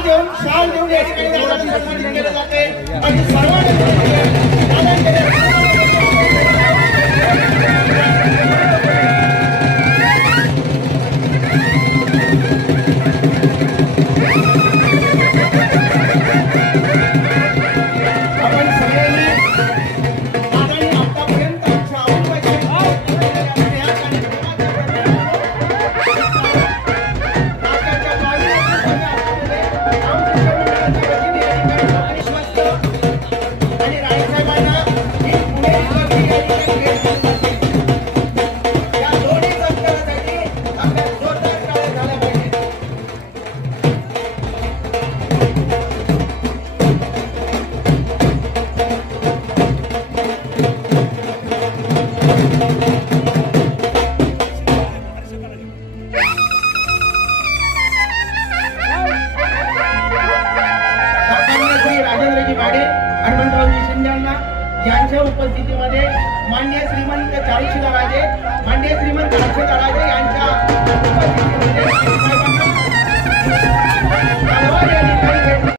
शाल देऊन या ठिकाणी दादांना सन्मानित केलं जाते आणि सर्वांनी यांच्या उपस्थितीमध्ये माननीय श्रीमंत चाळीशीला राजे, माननीय श्रीमंत अक्षता राजे यांच्या उपस्थितीत